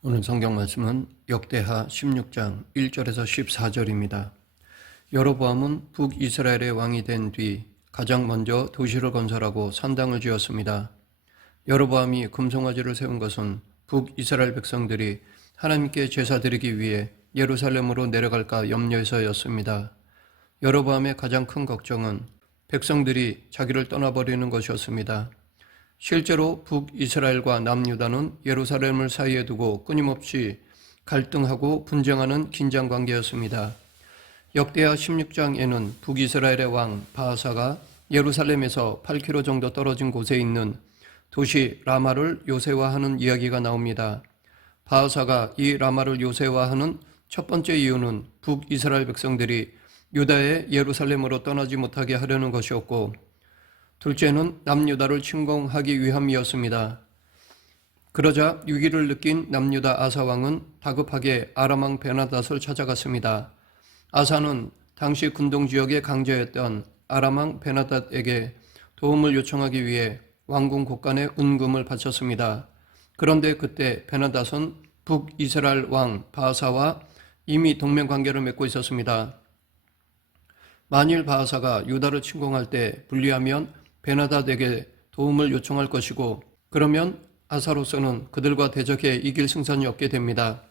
오늘 성경 말씀은 역대하 16장 1절에서 14절입니다. 여로보암은 북이스라엘의 왕이 된 뒤 가장 먼저 도시를 건설하고 산당을 지었습니다. 여로보암이 금송아지를 세운 것은 북이스라엘 백성들이 하나님께 제사 드리기 위해 예루살렘으로 내려갈까 염려해서였습니다. 여로보암의 가장 큰 걱정은 백성들이 자기를 떠나버리는 것이었습니다. 실제로 북이스라엘과 남유다는 예루살렘을 사이에 두고 끊임없이 갈등하고 분쟁하는 긴장관계였습니다. 역대하 16장에는 북이스라엘의 왕 바하사가 예루살렘에서 8km 정도 떨어진 곳에 있는 도시 라마를 요새화하는 이야기가 나옵니다. 바하사가 이 라마를 요새화하는 첫 번째 이유는 북이스라엘 백성들이 유다의 예루살렘으로 떠나지 못하게 하려는 것이었고, 둘째는 남유다를 침공하기 위함이었습니다. 그러자 위기를 느낀 남유다 아사 왕은 다급하게 아람 왕 베나닷을 찾아갔습니다. 아사는 당시 근동 지역의 강자였던 아람 왕 베나닷에게 도움을 요청하기 위해 왕궁 곳간에 은금을 바쳤습니다. 그런데 그때 베나닷은 북이스라엘 왕 바하사와 이미 동맹 관계를 맺고 있었습니다. 만일 바하사가 유다를 침공할 때 불리하면 베나닷에게 도움을 요청할 것이고, 그러면 아사로서는 그들과 대적해 이길 승산이 없게 됩니다.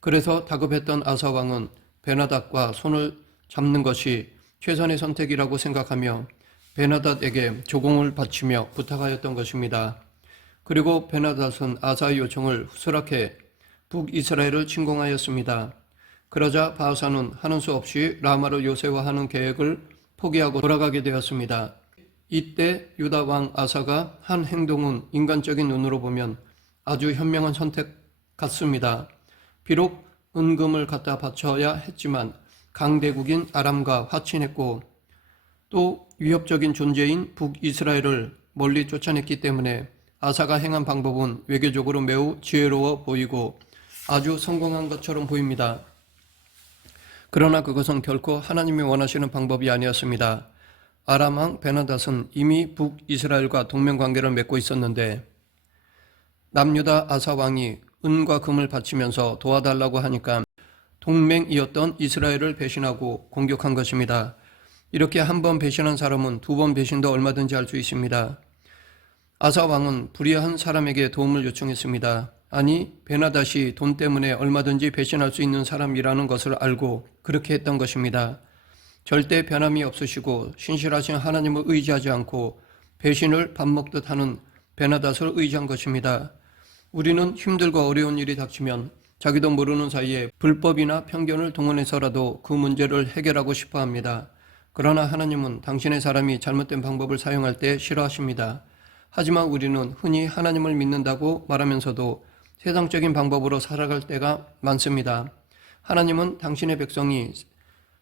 그래서 다급했던 아사 왕은 베나닷과 손을 잡는 것이 최선의 선택이라고 생각하며 베나닷에게 조공을 바치며 부탁하였던 것입니다. 그리고 베나닷은 아사의 요청을 수락해 북이스라엘을 침공하였습니다. 그러자 바하사는 하는 수 없이 라마를 요새화하는 계획을 포기하고 돌아가게 되었습니다. 이때 유다 왕 아사가 한 행동은 인간적인 눈으로 보면 아주 현명한 선택 같습니다. 비록 은금을 갖다 바쳐야 했지만 강대국인 아람과 화친했고, 또 위협적인 존재인 북이스라엘을 멀리 쫓아냈기 때문에 아사가 행한 방법은 외교적으로 매우 지혜로워 보이고 아주 성공한 것처럼 보입니다. 그러나 그것은 결코 하나님이 원하시는 방법이 아니었습니다. 아람 왕 베나닷은 이미 북이스라엘과 동맹관계를 맺고 있었는데, 남유다 아사 왕이 은과 금을 바치면서 도와달라고 하니까 동맹이었던 이스라엘을 배신하고 공격한 것입니다. 이렇게 한 번 배신한 사람은 두 번 배신도 얼마든지 할 수 있습니다. 아사 왕은 불의한 사람에게 도움을 요청했습니다. 아니, 베나닷이 돈 때문에 얼마든지 배신할 수 있는 사람이라는 것을 알고 그렇게 했던 것입니다. 절대 변함이 없으시고 신실하신 하나님을 의지하지 않고 배신을 밥 먹듯 하는 베나닷을 의지한 것입니다. 우리는 힘들고 어려운 일이 닥치면 자기도 모르는 사이에 불법이나 편견을 동원해서라도 그 문제를 해결하고 싶어 합니다. 그러나 하나님은 당신의 사람이 잘못된 방법을 사용할 때 싫어하십니다. 하지만 우리는 흔히 하나님을 믿는다고 말하면서도 세상적인 방법으로 살아갈 때가 많습니다. 하나님은 당신의 백성이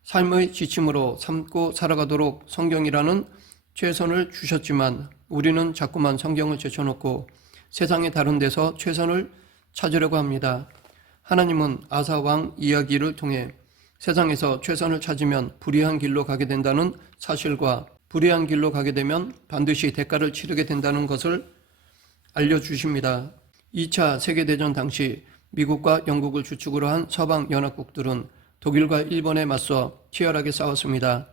삶의 지침으로 삼고 살아가도록 성경이라는 최선을 주셨지만 우리는 자꾸만 성경을 제쳐놓고 세상의 다른 데서 최선을 찾으려고 합니다. 하나님은 아사 왕 이야기를 통해 세상에서 최선을 찾으면 불의한 길로 가게 된다는 사실과 불의한 길로 가게 되면 반드시 대가를 치르게 된다는 것을 알려주십니다. 2차 세계대전 당시 미국과 영국을 주축으로 한 서방 연합국들은 독일과 일본에 맞서 치열하게 싸웠습니다.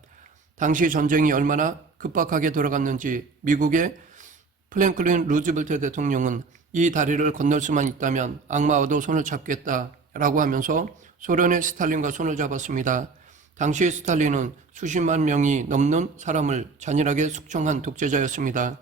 당시 전쟁이 얼마나 급박하게 돌아갔는지 미국의 프랭클린 루즈벨트 대통령은 이 다리를 건널 수만 있다면 악마와도 손을 잡겠다라고 하면서 소련의 스탈린과 손을 잡았습니다. 당시 스탈린은 수십만 명이 넘는 사람을 잔인하게 숙청한 독재자였습니다.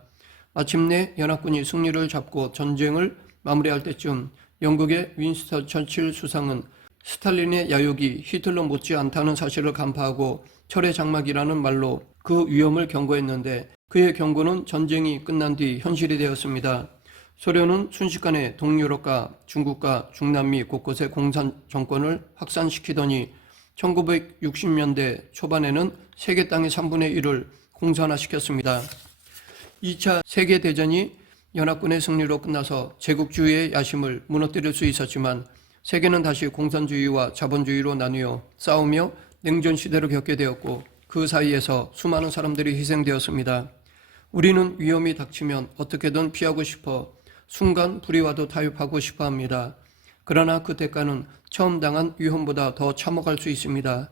마침내 연합군이 승리를 잡고 전쟁을 마무리할 때쯤 영국의 윈스턴 처칠 수상은 스탈린의 야욕이 히틀러 못지않다는 사실을 간파하고 철의 장막이라는 말로 그 위험을 경고했는데, 그의 경고는 전쟁이 끝난 뒤 현실이 되었습니다. 소련은 순식간에 동유럽과 중국과 중남미 곳곳에 공산 정권을 확산시키더니 1960년대 초반에는 세계 땅의 3분의 1을 공산화시켰습니다. 2차 세계대전이 연합군의 승리로 끝나서 제국주의의 야심을 무너뜨릴 수 있었지만 세계는 다시 공산주의와 자본주의로 나뉘어 싸우며 냉전시대를 겪게 되었고, 그 사이에서 수많은 사람들이 희생되었습니다. 우리는 위험이 닥치면 어떻게든 피하고 싶어 순간 불의와도 타협하고 싶어 합니다. 그러나 그 대가는 처음 당한 위험보다 더 참혹할 수 있습니다.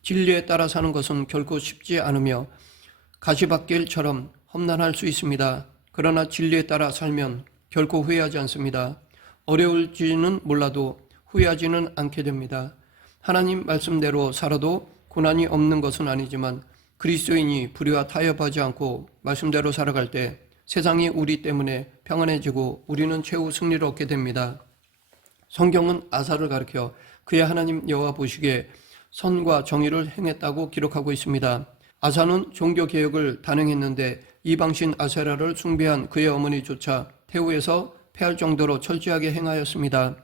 진리에 따라 사는 것은 결코 쉽지 않으며 가시밭길처럼 험난할 수 있습니다. 그러나 진리에 따라 살면 결코 후회하지 않습니다. 어려울지는 몰라도 후회하지는 않게 됩니다. 하나님 말씀대로 살아도 고난이 없는 것은 아니지만 그리스도인이 불의와 타협하지 않고 말씀대로 살아갈 때 세상이 우리 때문에 평안해지고 우리는 최후 승리를 얻게 됩니다. 성경은 아사를 가리켜 그의 하나님 여호와 보시기에 선과 정의를 행했다고 기록하고 있습니다. 아사는 종교개혁을 단행했는데 이방신 아세라를 숭배한 그의 어머니조차 태우에서 패할 정도로 철저하게 행하였습니다.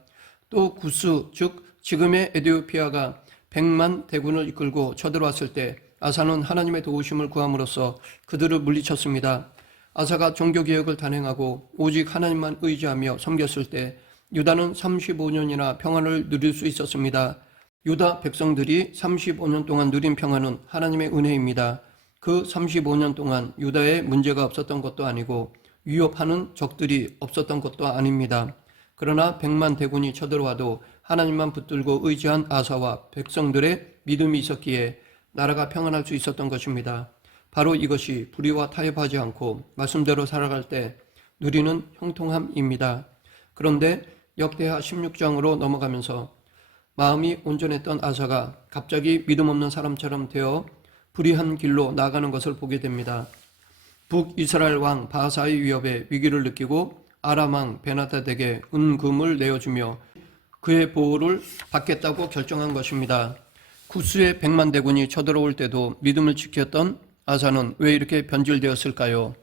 또 구스, 즉 지금의 에티오피아가 100만 대군을 이끌고 쳐들어왔을 때 아사는 하나님의 도우심을 구함으로써 그들을 물리쳤습니다. 아사가 종교개혁을 단행하고 오직 하나님만 의지하며 섬겼을 때 유다는 35년이나 평안을 누릴 수 있었습니다. 유다 백성들이 35년 동안 누린 평안은 하나님의 은혜입니다. 그 35년 동안 유다에 문제가 없었던 것도 아니고 위협하는 적들이 없었던 것도 아닙니다. 그러나 100만 대군이 쳐들어와도 하나님만 붙들고 의지한 아사와 백성들의 믿음이 있었기에 나라가 평안할 수 있었던 것입니다. 바로 이것이 불의와 타협하지 않고 말씀대로 살아갈 때 누리는 형통함입니다. 그런데 역대하 16장으로 넘어가면서 마음이 온전했던 아사가 갑자기 믿음 없는 사람처럼 되어 불의한 길로 나아가는 것을 보게 됩니다. 북이스라엘 왕 바하사의 위협에 위기를 느끼고 아람 왕 베나다덱에게 은금을 내어주며 그의 보호를 받겠다고 결정한 것입니다. 구스의 100만 대군이 쳐들어올 때도 믿음을 지켰던 아사는 왜 이렇게 변질되었을까요?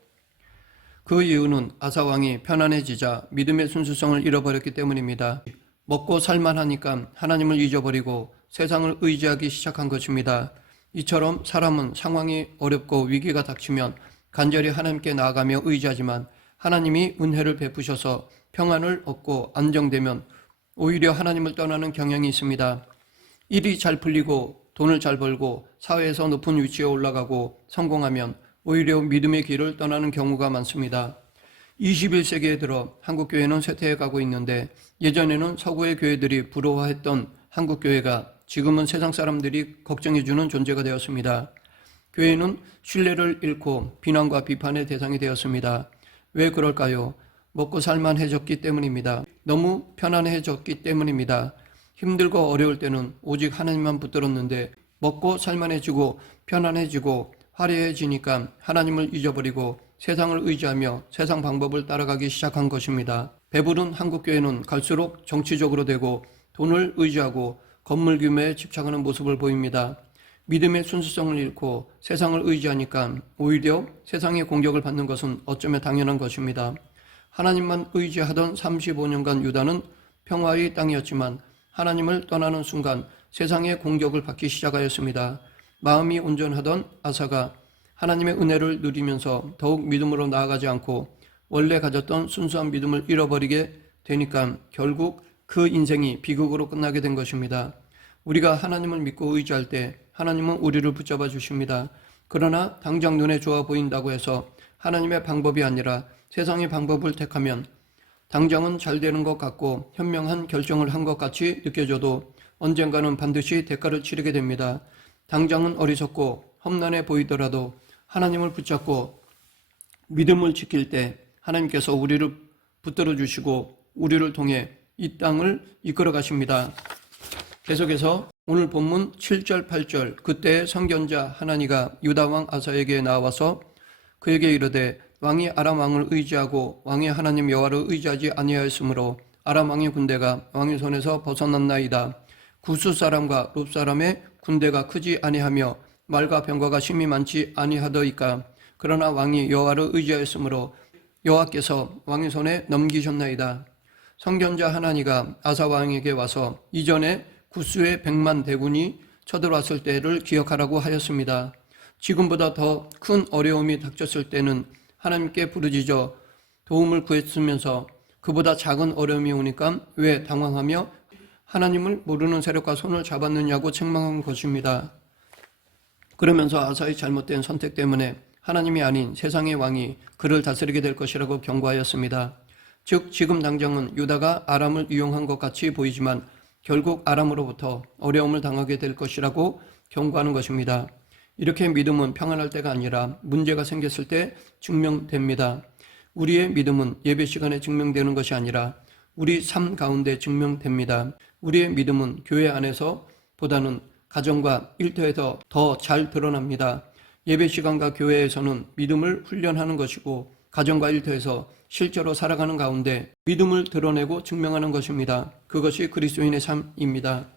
그 이유는 아사 왕이 편안해지자 믿음의 순수성을 잃어버렸기 때문입니다. 먹고 살만하니까 하나님을 잊어버리고 세상을 의지하기 시작한 것입니다. 이처럼 사람은 상황이 어렵고 위기가 닥치면 간절히 하나님께 나아가며 의지하지만 하나님이 은혜를 베푸셔서 평안을 얻고 안정되면 오히려 하나님을 떠나는 경향이 있습니다. 일이 잘 풀리고 돈을 잘 벌고 사회에서 높은 위치에 올라가고 성공하면 오히려 믿음의 길을 떠나는 경우가 많습니다. 21세기에 들어 한국교회는 쇠퇴해 가고 있는데 예전에는 서구의 교회들이 부러워했던 한국교회가 지금은 세상 사람들이 걱정해주는 존재가 되었습니다. 교회는 신뢰를 잃고 비난과 비판의 대상이 되었습니다. 왜 그럴까요? 먹고 살만해졌기 때문입니다. 너무 편안해졌기 때문입니다. 힘들고 어려울 때는 오직 하나님만 붙들었는데 먹고 살만해지고 편안해지고 화려해지니까 하나님을 잊어버리고 세상을 의지하며 세상 방법을 따라가기 시작한 것입니다. 배부른 한국교회는 갈수록 정치적으로 되고 돈을 의지하고 건물 규모에 집착하는 모습을 보입니다. 믿음의 순수성을 잃고 세상을 의지하니까 오히려 세상의 공격을 받는 것은 어쩌면 당연한 것입니다. 하나님만 의지하던 35년간 유다는 평화의 땅이었지만 하나님을 떠나는 순간 세상의 공격을 받기 시작하였습니다. 마음이 온전하던 아사가 하나님의 은혜를 누리면서 더욱 믿음으로 나아가지 않고 원래 가졌던 순수한 믿음을 잃어버리게 되니까 결국 그 인생이 비극으로 끝나게 된 것입니다. 우리가 하나님을 믿고 의지할 때 하나님은 우리를 붙잡아 주십니다. 그러나 당장 눈에 좋아 보인다고 해서 하나님의 방법이 아니라 세상의 방법을 택하면 당장은 잘 되는 것 같고 현명한 결정을 한 것 같이 느껴져도 언젠가는 반드시 대가를 치르게 됩니다. 당장은 어리석고 험난해 보이더라도 하나님을 붙잡고 믿음을 지킬 때 하나님께서 우리를 붙들어 주시고 우리를 통해 이 땅을 이끌어 가십니다. 계속해서 오늘 본문 7절 8절 그때 선견자 하나니가 유다 왕 아사에게 나와서 그에게 이르되 왕이 아람 왕을 의지하고 왕의 하나님 여호와를 의지하지 아니하였으므로 아람 왕의 군대가 왕의 손에서 벗어났나이다. 구스 사람과 룹 사람의 군대가 크지 아니하며 말과 병거가 심히 많지 아니하더이까. 그러나 왕이 여호와를 의지하였으므로 여호와께서 왕의 손에 넘기셨나이다. 선견자 하나니가 아사 왕에게 와서 이전에 구스의 100만 대군이 쳐들어왔을 때를 기억하라고 하였습니다. 지금보다 더 큰 어려움이 닥쳤을 때는 하나님께 부르짖어 도움을 구했으면서 그보다 작은 어려움이 오니까 왜 당황하며 하나님을 모르는 세력과 손을 잡았느냐고 책망한 것입니다. 그러면서 아사의 잘못된 선택 때문에 하나님이 아닌 세상의 왕이 그를 다스리게 될 것이라고 경고하였습니다. 즉 지금 당장은 유다가 아람을 이용한 것 같이 보이지만 결국 아람으로부터 어려움을 당하게 될 것이라고 경고하는 것입니다. 이렇게 믿음은 평안할 때가 아니라 문제가 생겼을 때 증명됩니다. 우리의 믿음은 예배 시간에 증명되는 것이 아니라 우리 삶 가운데 증명됩니다. 우리의 믿음은 교회 안에서 보다는 가정과 일터에서 더 잘 드러납니다. 예배 시간과 교회에서는 믿음을 훈련하는 것이고 가정과 일터에서 실제로 살아가는 가운데 믿음을 드러내고 증명하는 것입니다. 그것이 그리스도인의 삶입니다.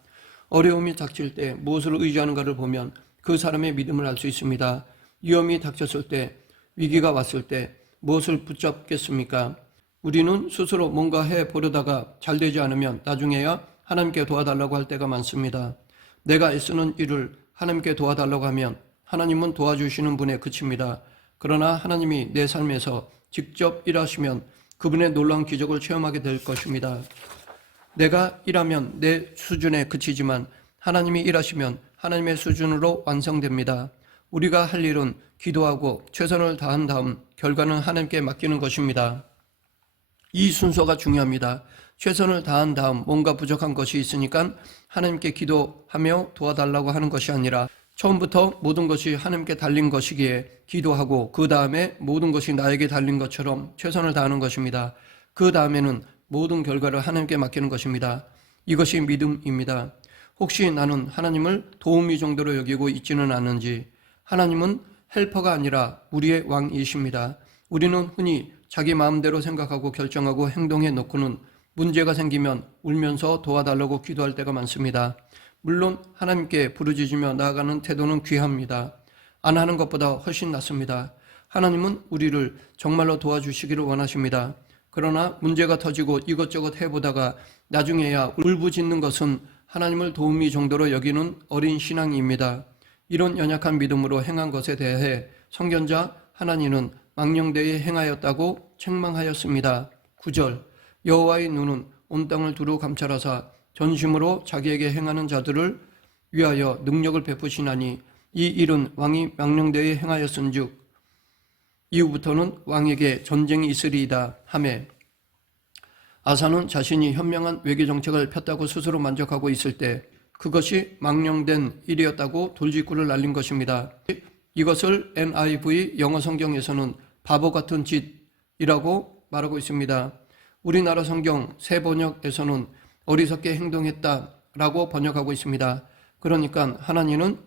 어려움이 닥칠 때 무엇을 의지하는가를 보면 그 사람의 믿음을 알 수 있습니다. 위험이 닥쳤을 때, 위기가 왔을 때 무엇을 붙잡겠습니까? 우리는 스스로 뭔가 해보려다가 잘 되지 않으면 나중에야 하나님께 도와달라고 할 때가 많습니다. 내가 애쓰는 일을 하나님께 도와달라고 하면 하나님은 도와주시는 분에 그칩니다. 그러나 하나님이 내 삶에서 직접 일하시면 그분의 놀라운 기적을 체험하게 될 것입니다. 내가 일하면 내 수준에 그치지만 하나님이 일하시면 하나님의 수준으로 완성됩니다. 우리가 할 일은 기도하고 최선을 다한 다음 결과는 하나님께 맡기는 것입니다. 이 순서가 중요합니다. 최선을 다한 다음 뭔가 부족한 것이 있으니까 하나님께 기도하며 도와달라고 하는 것이 아니라 처음부터 모든 것이 하나님께 달린 것이기에 기도하고 그 다음에 모든 것이 나에게 달린 것처럼 최선을 다하는 것입니다. 그 다음에는 모든 결과를 하나님께 맡기는 것입니다. 이것이 믿음입니다. 혹시 나는 하나님을 도우미 정도로 여기고 있지는 않은지, 하나님은 헬퍼가 아니라 우리의 왕이십니다. 우리는 흔히 자기 마음대로 생각하고 결정하고 행동해 놓고는 문제가 생기면 울면서 도와달라고 기도할 때가 많습니다. 물론 하나님께 부르짖으며 나아가는 태도는 귀합니다. 안 하는 것보다 훨씬 낫습니다. 하나님은 우리를 정말로 도와주시기를 원하십니다. 그러나 문제가 터지고 이것저것 해보다가 나중에야 울부짖는 것은 하나님을 도우미 정도로 여기는 어린 신앙입니다. 이런 연약한 믿음으로 행한 것에 대해 선견자 하나니는 망령되이 행하였다고 책망하였습니다. 9절 여호와의 눈은 온 땅을 두루 감찰하사 전심으로 자기에게 행하는 자들을 위하여 능력을 베푸시나니 이 일은 왕이 망령되이 행하였은즉 이후부터는 왕에게 전쟁이 있으리이다 하매 아사는 자신이 현명한 외교 정책을 폈다고 스스로 만족하고 있을 때 그것이 망령된 일이었다고 돌직구를 날린 것입니다. 이것을 NIV 영어 성경에서는 바보 같은 짓이라고 말하고 있습니다. 우리나라 성경 새 번역에서는 어리석게 행동했다라고 번역하고 있습니다. 그러니까 하나님은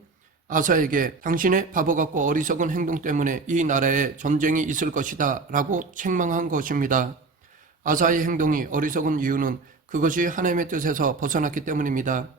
아사에게 당신의 바보 같고 어리석은 행동 때문에 이 나라에 전쟁이 있을 것이다 라고 책망한 것입니다. 아사의 행동이 어리석은 이유는 그것이 하나님의 뜻에서 벗어났기 때문입니다.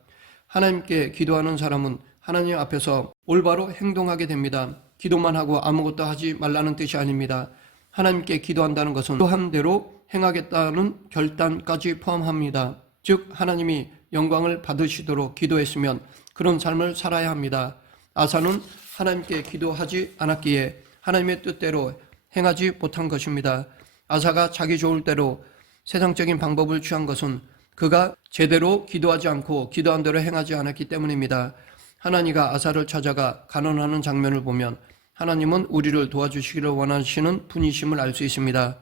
하나님께 기도하는 사람은 하나님 앞에서 올바로 행동하게 됩니다. 기도만 하고 아무것도 하지 말라는 뜻이 아닙니다. 하나님께 기도한다는 것은 기도한 대로 행하겠다는 결단까지 포함합니다. 즉 하나님이 영광을 받으시도록 기도했으면 그런 삶을 살아야 합니다. 아사는 하나님께 기도하지 않았기에 하나님의 뜻대로 행하지 못한 것입니다. 아사가 자기 좋을 대로 세상적인 방법을 취한 것은 그가 제대로 기도하지 않고 기도한 대로 행하지 않았기 때문입니다. 하나님과 아사를 찾아가 간언하는 장면을 보면 하나님은 우리를 도와주시기를 원하시는 분이심을 알 수 있습니다.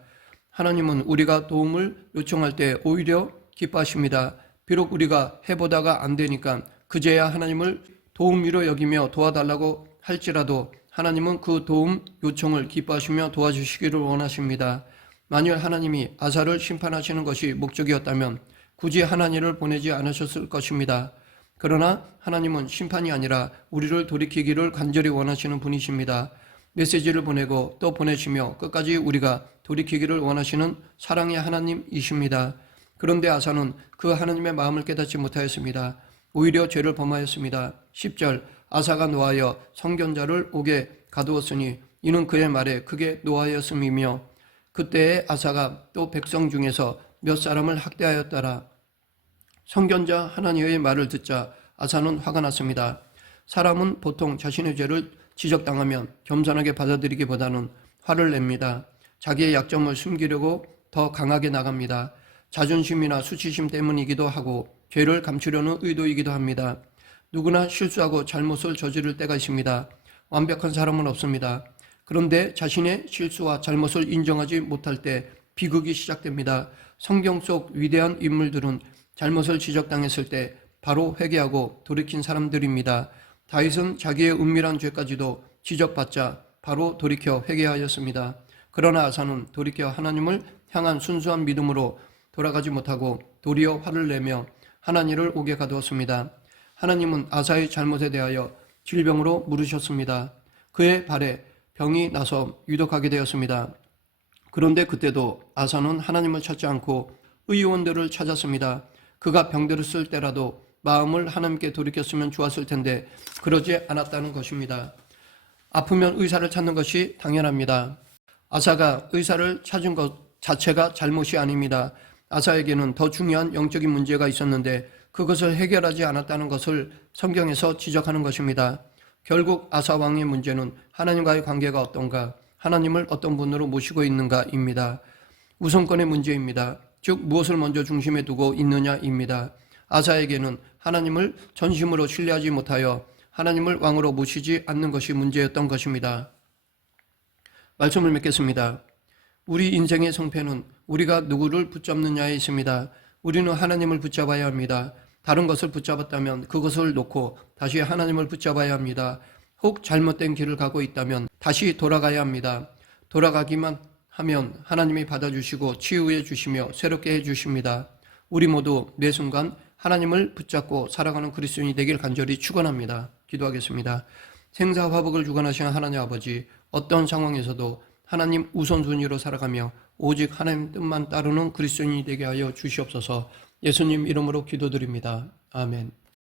하나님은 우리가 도움을 요청할 때 오히려 기뻐하십니다. 비록 우리가 해보다가 안 되니까 그제야 하나님을 도우미로 여기며 도와달라고 할지라도 하나님은 그 도움 요청을 기뻐하시며 도와주시기를 원하십니다. 만일 하나님이 아사를 심판하시는 것이 목적이었다면 굳이 하나님을 보내지 않으셨을 것입니다. 그러나 하나님은 심판이 아니라 우리를 돌이키기를 간절히 원하시는 분이십니다. 메시지를 보내고 또 보내시며 끝까지 우리가 돌이키기를 원하시는 사랑의 하나님이십니다. 그런데 아사는 그 하나님의 마음을 깨닫지 못하였습니다. 오히려 죄를 범하였습니다. 10절 아사가 노하여 선견자를 옥에 가두었으니 이는 그의 말에 크게 노하였음이며 그때에 아사가 또 백성 중에서 몇 사람을 학대하였더라. 선견자 하나님의 말을 듣자 아사는 화가 났습니다. 사람은 보통 자신의 죄를 지적당하면 겸손하게 받아들이기보다는 화를 냅니다. 자기의 약점을 숨기려고 더 강하게 나갑니다. 자존심이나 수치심 때문이기도 하고 죄를 감추려는 의도이기도 합니다. 누구나 실수하고 잘못을 저지를 때가 있습니다. 완벽한 사람은 없습니다. 그런데 자신의 실수와 잘못을 인정하지 못할 때 비극이 시작됩니다. 성경 속 위대한 인물들은 잘못을 지적당했을 때 바로 회개하고 돌이킨 사람들입니다. 다윗은 자기의 은밀한 죄까지도 지적받자 바로 돌이켜 회개하였습니다. 그러나 아사는 돌이켜 하나님을 향한 순수한 믿음으로 돌아가지 못하고 도리어 화를 내며 하나님을 옥에 가두었습니다. 하나님은 아사의 잘못에 대하여 질병으로 물으셨습니다. 그의 발에 병이 나서 유독하게 되었습니다. 그런데 그때도 아사는 하나님을 찾지 않고 의원들을 찾았습니다. 그가 병들었을 때라도 마음을 하나님께 돌이켰으면 좋았을 텐데 그러지 않았다는 것입니다. 아프면 의사를 찾는 것이 당연합니다. 아사가 의사를 찾은 것 자체가 잘못이 아닙니다. 아사에게는 더 중요한 영적인 문제가 있었는데 그것을 해결하지 않았다는 것을 성경에서 지적하는 것입니다. 결국 아사 왕의 문제는 하나님과의 관계가 어떤가, 하나님을 어떤 분으로 모시고 있는가입니다. 우선권의 문제입니다. 즉 무엇을 먼저 중심에 두고 있느냐입니다. 아사에게는 하나님을 전심으로 신뢰하지 못하여 하나님을 왕으로 모시지 않는 것이 문제였던 것입니다. 말씀을 맺겠습니다. 우리 인생의 성패는 우리가 누구를 붙잡느냐에 있습니다. 우리는 하나님을 붙잡아야 합니다. 다른 것을 붙잡았다면 그것을 놓고 다시 하나님을 붙잡아야 합니다. 혹 잘못된 길을 가고 있다면 다시 돌아가야 합니다. 돌아가기만 하면 하나님이 받아주시고 치유해 주시며 새롭게 해 주십니다. 우리 모두 매 순간 하나님을 붙잡고 살아가는 그리스도인이 되길 간절히 축원합니다. 기도하겠습니다. 생사화복을 주관하시는 하나님 아버지, 어떤 상황에서도 하나님 우선순위로 살아가며 오직 하나님 뜻만 따르는 그리스도인이 되게 하여 주시옵소서. 예수님 이름으로 기도드립니다. 아멘.